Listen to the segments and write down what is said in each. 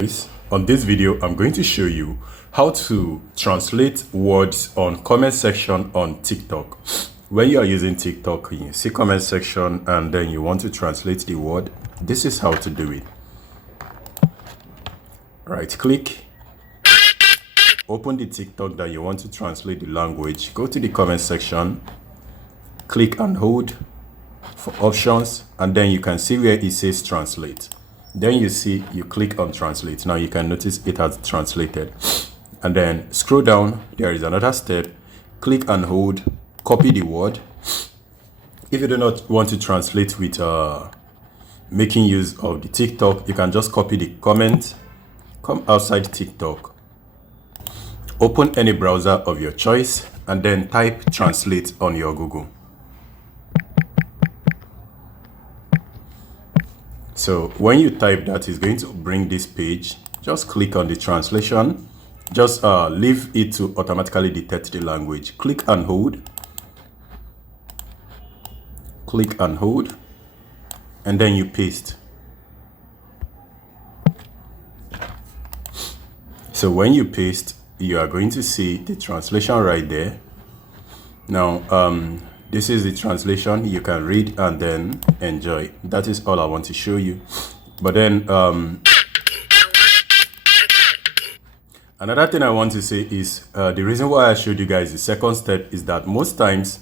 On this video, I'm going to show you how to translate words on comment section on TikTok. When you are using TikTok, you see comment section and then you want to translate the word. This is how to do it. Right click, open the TikTok that you want to translate the language, go to the comment section, click and hold for options, and then you can see where it says translate. Then you click on translate. Now you can notice it has translated, and then scroll down. There is another step. Click and hold, copy the word. If you do not want to translate with making use of the TikTok, you can just copy the comment, come outside TikTok, open any browser of your choice, and then type translate on your Google. So when you type that, it's going to bring this page. Just click on the translation. Just leave it to automatically detect the language. Click and hold. Click and hold. And then you paste. So when you paste, you are going to see the translation right there. Now, this is the translation. You can read and then enjoy. That is all I want to show you. But then another thing I want to say is the reason why I showed you guys the second step is that most times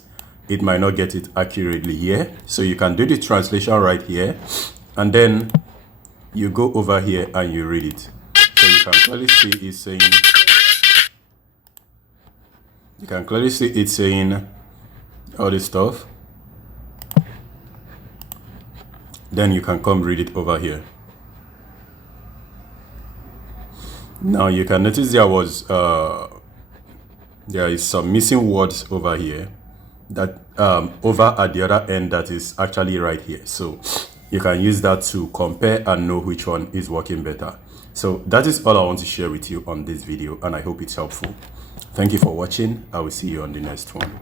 it might not get it accurately here. So you can do the translation right here, and then you go over here and you read it. So you can clearly see it's saying, all this stuff. Then you can come read it over here. Now you can notice there is some missing words over here, that over at the other end, that is actually right here. So you can use that to compare and know which one is working better. So that is all I want to share with you on this video, and I hope it's helpful. Thank you for watching. I will see you on the next one.